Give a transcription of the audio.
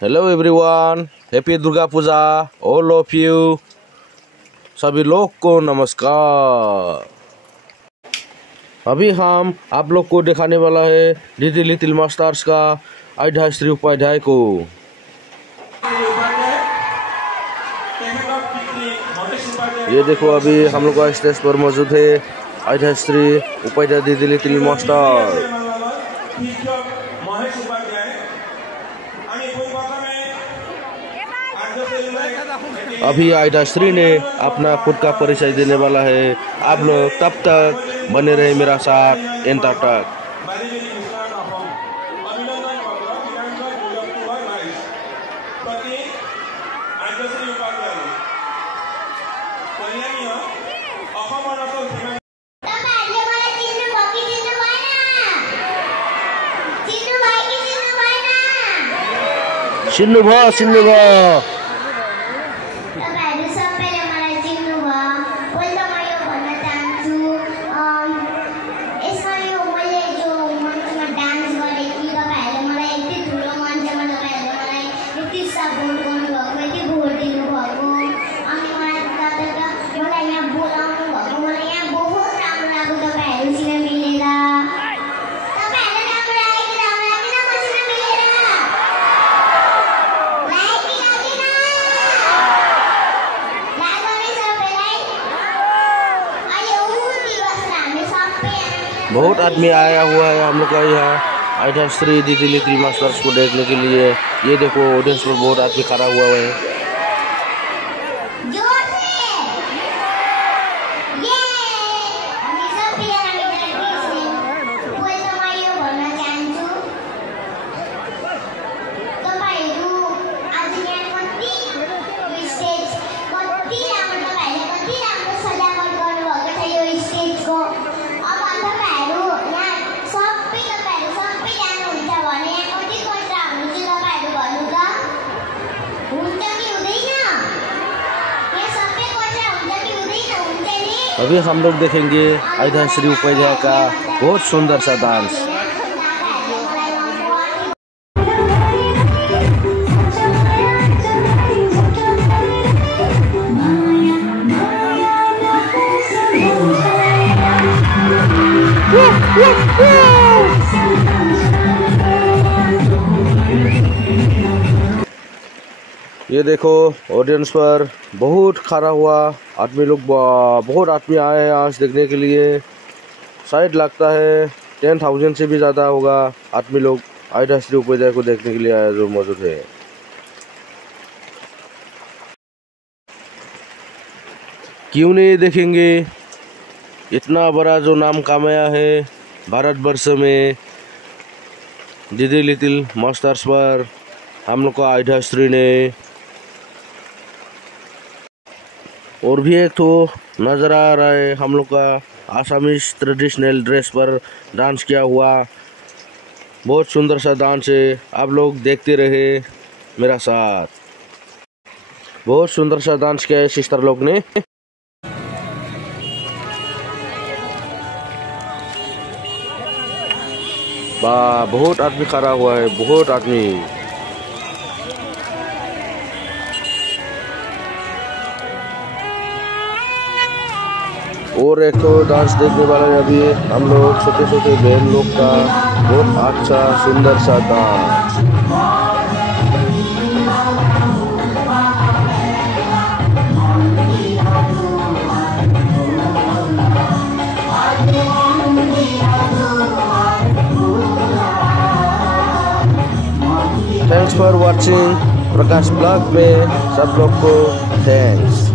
Hello everyone, happy Durga Puja all of you. सभी लोग को नमस्कार। अभी हम आप लोग को दिखाने वाला है डीडी लिटिल मास्टर्स का आध्याय श्री उपाध्याय को। ये देखो, अभी हम लोग का स्टेज पर मौजूद है Adhyay Shri Upadhyay DD little master. अभी आध्याश्री ने अपना खुद का परिचय देने वाला है। आप लोग तब तक बने रहे मेरा साथ एंड तक। सिन्नु भयो बहुत आदमी आया हुआ है हम लोग का यहाँ आध्याश्री डीडी लिटिल मास्टर्स को देखने के लिए। ये देखो, ऑडियंस में बहुत आदमी खड़ा हुआ है। अभी हम लोग देखेंगे आध्याश्री उपाध्याय का बहुत सुंदर सा डांस। ये देखो, ऑडियंस पर बहुत खड़ा हुआ आदमी लोग, बहुत आदमी आए हैं आज देखने के लिए। शायद लगता है 10,000 से भी ज़्यादा होगा आदमी लोग आध्याश्री उपाध्याय को देखने के लिए आया जो मौजूद है। क्यों नहीं देखेंगे? इतना बड़ा जो नाम कमाया है भारतवर्ष में डीडी लिटिल मास्टर्स पर हम लोग का आध्याश्री ने। और भी एक तो नज़र आ रहा है हम लोग का आसामीज ट्रेडिशनल ड्रेस पर डांस किया हुआ। बहुत सुंदर सा डांस है, आप लोग देखते रहे मेरा साथ। बहुत सुंदर सा डांस किया है सिस्टर लोग ने। बहुत आदमी खड़ा हुआ है, बहुत आदमी। और एक तो डांस देखने वाला है अभी हम लोग छोटे छोटे बहन लोग का बहुत अच्छा सुंदर सा dance. Thanks for watching Prakash blog में सब लोग को थैंक्स।